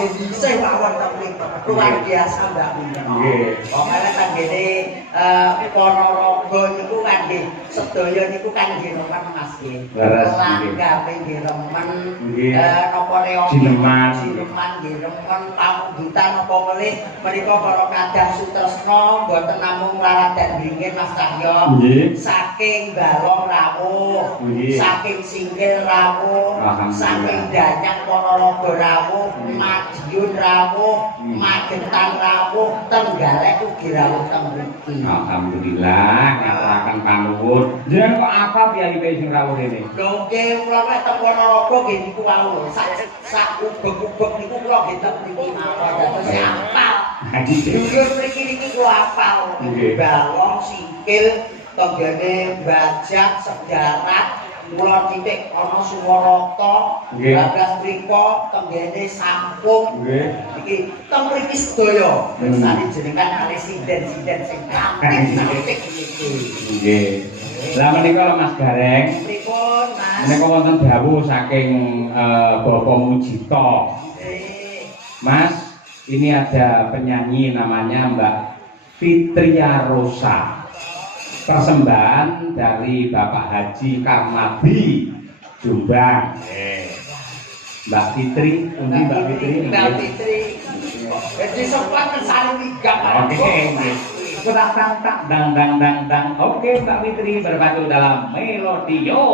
bisa mawon tapi luar biasa Mbak. Nggih. Pokoknya kan gini Ponorogo niku kan nggih sedaya niku kan nggih remen Mas nggih. Langgape nggih remen napa reoki Jineman nggih remen pamundutan apa melih menika para kadang sutresna mboten namung laradan bringin Mas Cahyo. Saking Balong rawuh, saking Singkil rawuh, saking Danyang Ponorogo rawuh, Madiun rawuh, Magetan rawuh, Trenggalek ugi rawuh teng mriki. Alhamdulillah, ngaturaken panuwun. Jenengan kok apa piyambake sing rawuh rene? Lho nggih kula nek teng Ponorogo nggih niku wau. Sak ubek-ubek niku kula nggih teng mriki mawon. Dados apal. Dulur mriki niki kula apal. Balong, Singkil, tenggene Bajak, Sedarat, kula titik ana Suwarata, Bablas mriko tenggene Sampung. Iki teng mriki sedaya mirsani jenengan kalih sinden-sinden sing cantik niki. Nggih. Lah menika Mas Gareng. Pripun Mas? Menika wonten dawuh saking Bapak Mujito. Mas, ini ada penyanyi namanya Mbak Fitria Rosa. Persembahan dari Bapak Haji Karnabi Jombang. Mbak Fitri, Mbak Fitri. Mbak Fitri. Jadi sempat kesal tiga. Oke. Tak dang. Oke Mbak Fitri berpadu dalam Melodio.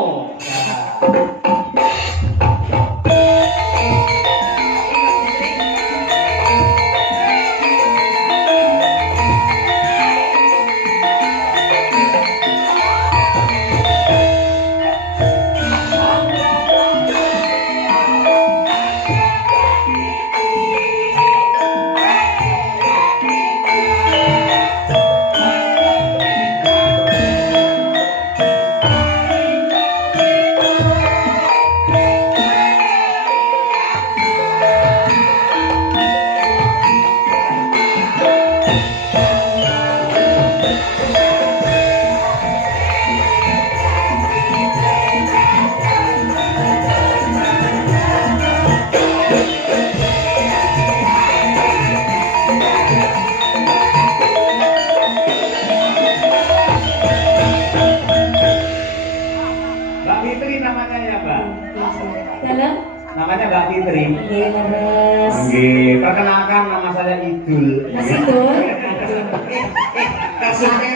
Namanya Mbak Fitri. Nggih, perkenalkan nama saya Idul. Mas Idul.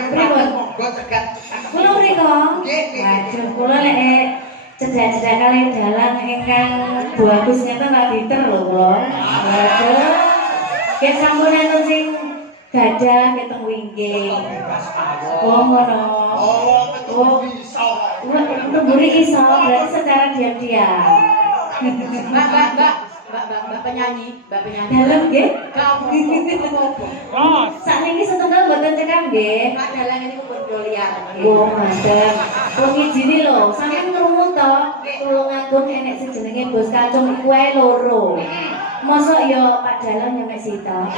Pripun? Monggo cegat. Kula mriko. Waduh, kula lek cedak-cedak kalian dalang ingkang bagus ngeten Pak Peter lho kula. Waduh. Ket sampun enten sing gadah keteng wingking. Oh ngono. Oh, betul bisa. Mburi iso berarti secara diam-diam. Mbak penyanyi. Dalam nggih? Oh, sakniki setunggal mboten cekam nggih. Pak dalang ini pun dolian. Oh, madam. Wong ngijini lho, sampeyan krungu to, Tulungagung enek sing jenenge Bos Kacung iku wae loro. Mosok ya Pak Dalang nyampe sita.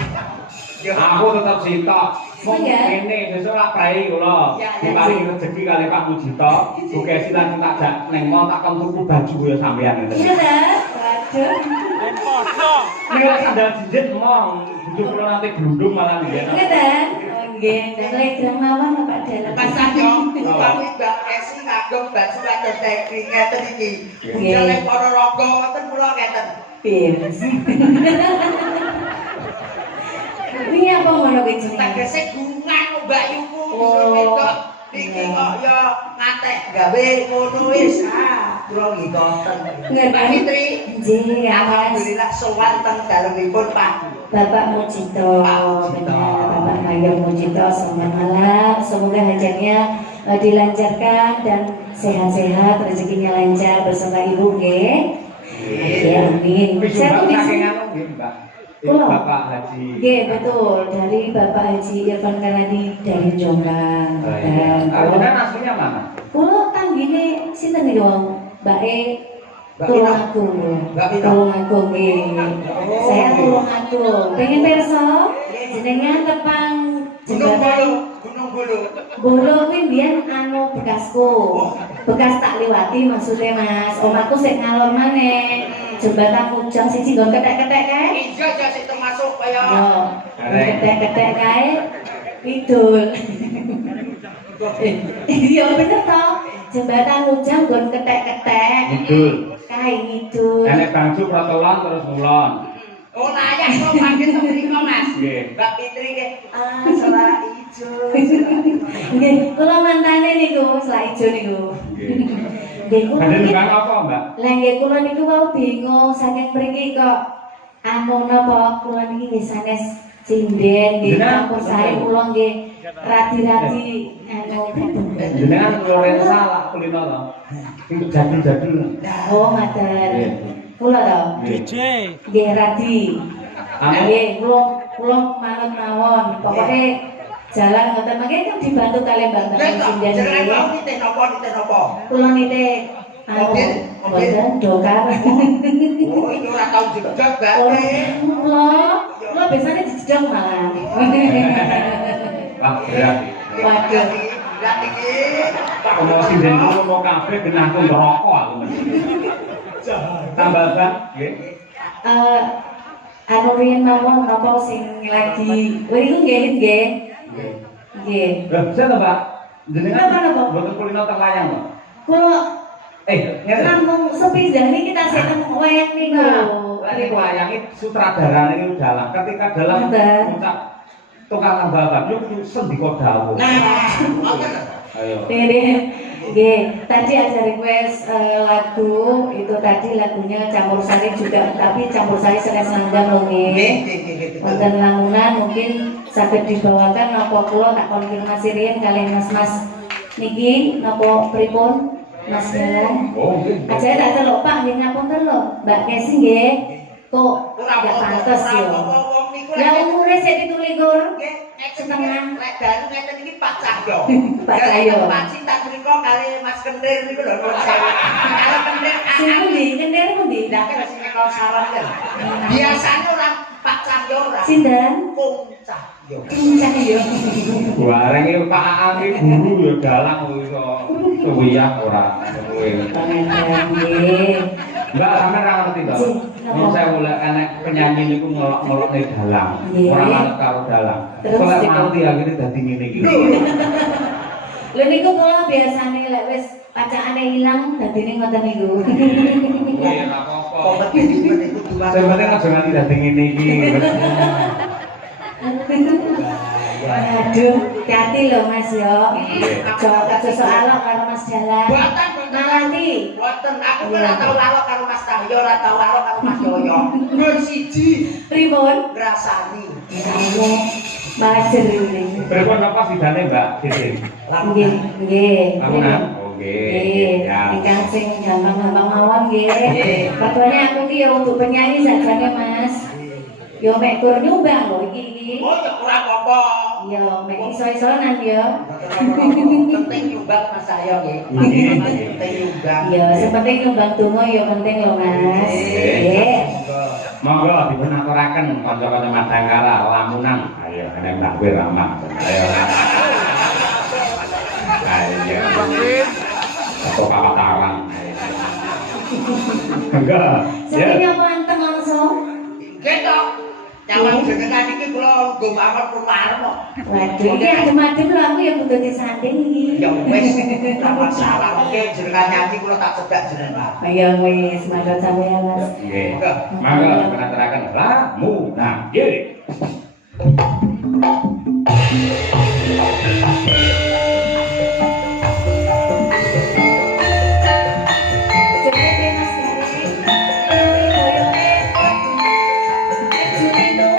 Aku tetap sitok. Wong Iya. ngene sesuk lak prei kula. Diparingi rezeki kali Pak Mujito. Sugesti lan tak jak ning mall tak kon tuku baju ya sampean ngene. Iya ta? Waduh. Nek lek sandal jijit mong, bujuk kula nanti glundung malah nggih. Nggih ta? Oh nggih, telegram mawon Pak Dalang. Mas Sanjong, kami Mbak Esi ngagem baju kados teknik ngeten iki. Budal ning Ponorogo wonten kula ngeten. Pirs. Ini apa ngono kuwi jenenge? Tegese gungan Mbak Yuku. Oh. Iki kok ya ngatek gawe ngono wis. Kula nggih konten. Mbak Fitri. Nggih, Alhamdulillah sowan teng dalemipun Pak Bapak Mujito, benar Bapak Mayor Mujito, selamat malam. Semoga hajatnya dilancarkan dan sehat-sehat, rezekinya lancar bersama Ibu, nggih. Ya, amin. Saya tuh di sini. Bapak Haji. Nggih, betul. Dari Bapak Haji Irfan Karani dari Jombang. Kalau kan aslinya mana? Kulo tanggine sinten iki wong? Mbak E Tulungagung. Tulungagung nggih. Saya Tulungagung. Pengen perso jenengan tepang jembatan Gunung Bulu. Bolo kuwi mbiyen anu bekasku. Bekas tak liwati maksudnya Mas. Omahku sik ngalor maneh. Jembatan Kujang siji nggon ketek-ketek kae. iya ya sik termasuk kaya Yo, ketek-ketek kae kidul. Iya bener toh. Jembatan Ujang nggon ketek-ketek. Ngidul. Kae ngidul. Enek bangsu protelon terus ngulon. oh layak kok panggil mriko Mas. Nggih. Mbak Fitri nggih. Selak ijo. Nggih, kula mantane niku, selak ijo niku. Nggih. Nggih, kula Badhe niki. nunggang apa, Mbak? Lah nggih kula niku wau bingung saking mriki kok anu napa kula niki nggih sanes sinden nggih Jenengan- campur sari kula nggih radi-radi anu Jenengan Lorenza lah kulino to. Sing jadul-jadul. oh ngaten. Kula to. Nggih. Nggih radi. Anu? Nggih kula manut mawon. Pokoke jalan ngoten mangke kan dibantu kali Mbak Lha Mbak kok sinden jenengan nggih. mau nitih napa? Kula nite anu Mobil? boten dokar. Oh, iki ora tau jedak, Mbak. Kula biasanya dijedong malah. Wah, berat. Waduh. Berat iki. Ono sinden kulo mau kabeh genahku ngerokok aku. Tambah Bang, nggih. Anu riyen mawon napa sing lagi niku nggih nggih. Nggih. Lah, bisa to, Pak? Jenengan Napa? mboten kulino teng layang, Pak? Kula Ngene. namung sepindah niki kita sing wayang niku. Ini wayangi sutradara ini dalam. Ketika dalam Betul. ngucap tukang nambah yuk sendiko dawuh. Nah, ngoten. Ayo. Ini nggih, tadi ada request lagu itu tadi lagunya Campur Sari juga, tapi Campur Sari Senes Nanggan lho Nggih, nggih. nggih. Wonten lamunan mungkin saged dibawakan napa kula tak konfirmasi riyen kalian mas-mas niki napa pripun Mas Dalan. Oh, nggih. Aja tak delok Pak nggih ngapunten lho, Mbak Kesi nggih. Kok gak pantes yo. Wong niku Lah umure sik 17. nggih, setengah. lek dalu ngeten iki Pak Cahyo. Pak Cahyo. Pak Cinta Triko kali Mas Kendir niku lho. Kalau Kendir Sing pundi? Kendir pundi? ndak kena sing kalau saran kan. Biasanya orang Pak Cahyo ora. Sinten? Kung Cahyo. Cahyo. Bareng iki Pak Aan iki guru ya dalang iso suwiyah ora. Pangaten nggih. Mbak sampe ra ngerti to. Mun saya mulai enek penyanyi niku ngelok-ngelok ning dalang. Nggih. Ora manut karo dalang. Terus Kok dikon- mati akhirnya dadi ngene iki. Lha niku kula biasane lek wis pacakane ilang dadine ngoten niku. Nggih, ora apa-apa. Kompetisi niku dua. Sing penting aja nganti dadi ngene iki. Aduh, hati lho Mas yo. Aja soal karo Mas Dalan. Buatan Nanti Boten, aku ora tau lalok karo Mas Cahyo, ora tau lalok karo Mas Yoyo. Mun siji pripun? ngrasani. Kamu majer ini. Pripun apa sidane, Mbak? Titik. Nggih, nggih. Lamunan? Oh, nggih. Nggih, Ya. ingkang sing gampang-gampang mawon nggih. Nggih. Padahal aku ki ya untuk penyanyi sajane Mas. Yo mek kur nyumbang lho iki. Oh, ya ora apa-apa. Yo mek iso-isonan yo. Penting nyumbang Mas Cahyo nggih. Nggih. Penting nyumbang. Yo sing penting nyumbang donga yo penting lho Mas. Nggih. Monggo dipunaturaken kanca-kanca Madangkara Lamunan. Ayo kene Mbak Wirama. Ayo. Ayo. Atau kawataran. Enggak. Ya. Sampeyan apa anteng langsung? Gitu. Jangan jenengan iki kula nggo mawon purwarem kok. Waduh, iki adem-adem lho aku ya butuh disanding iki. Ya wis, ora masalah. Oke, jenengan nyanyi kula tak cedak jenengan. Ayo wis, mangga sampeyan Mas. Nggih. Monggo dipunaturaken Lamunan. Nggih. Jenenge Mas Garing. Koyoke. Jumino.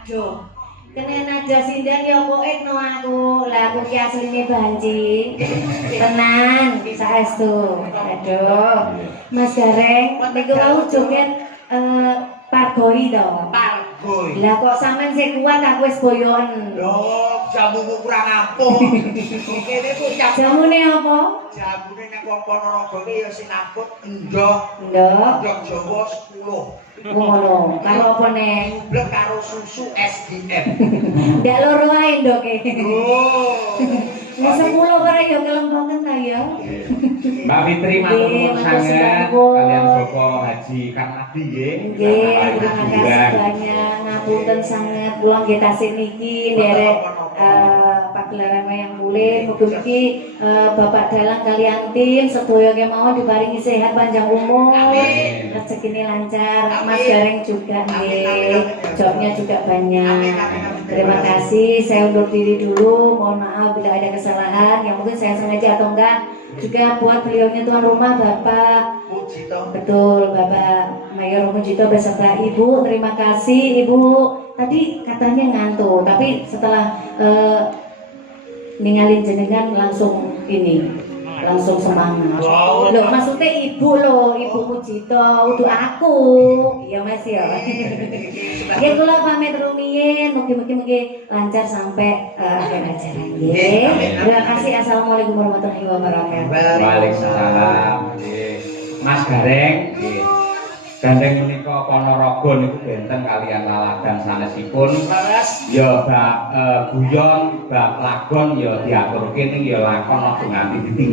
Aduh. Kene nada sindang ya poetno aku. Lah aku ki asline Banci. Tenan, saestu. Aduh. Mas Gareng, niku mau joget Pargoi to. Pargoi. Lah kok sampean sing kuat aku wis boyon. Loh, jamumu kurang ampun. Kene ku Jamune apa? jamune nek wong Ponorogo ki ya sinaput endhog. Ndok. Endhog Jawa 10. Ngono. Karo apa nek? Blek karo susu SDM. Ndak loro ae ndoke. Oh. Wis 10 bareng ya kelempoken ta ya. Mbak Fitri matur nuwun sanget kalian Bapak Haji Karnadi nggih. Nggih, terima kasih banyak. Ngapunten sangat kula nggih tasih niki nderek pagelaran wayang kulit. Mugi-mugi Bapak Dalang kalian tim sedaya kemawon diparingi sehat panjang umur. Amin. Rezekine lancar. Amin. Mas Gareng juga nggih. Jobnya juga banyak. Amin, amin, amin. Terima kasih. Saya undur diri dulu. Mohon maaf bila ada kesalahan yang mungkin saya sengaja atau enggak. Juga buat beliaunya tuan rumah Bapak Pujito. betul Bapak Mayor Mujito beserta Ibu. Terima kasih Ibu. Tadi katanya ngantuk, tapi setelah ninggalin jenengan langsung langsung semangat. Wow. Loh maksudnya Ibu loh, Ibu Mujito, udah aku. Iya Mas ya. Ya kula pamit rumiyin, mugi-mugi lancar sampai akhir acara nggih. Terima kasih. Assalamualaikum warahmatullahi wabarakatuh. Waalaikumsalam. Nggih. Mas Gareng nggih. Gandeng menika Ponorogo niku benten kalian laladan sanesipun. Ya bab guyon, bab lagon ya diaturke ning ya lakon aja nganti ditinggal.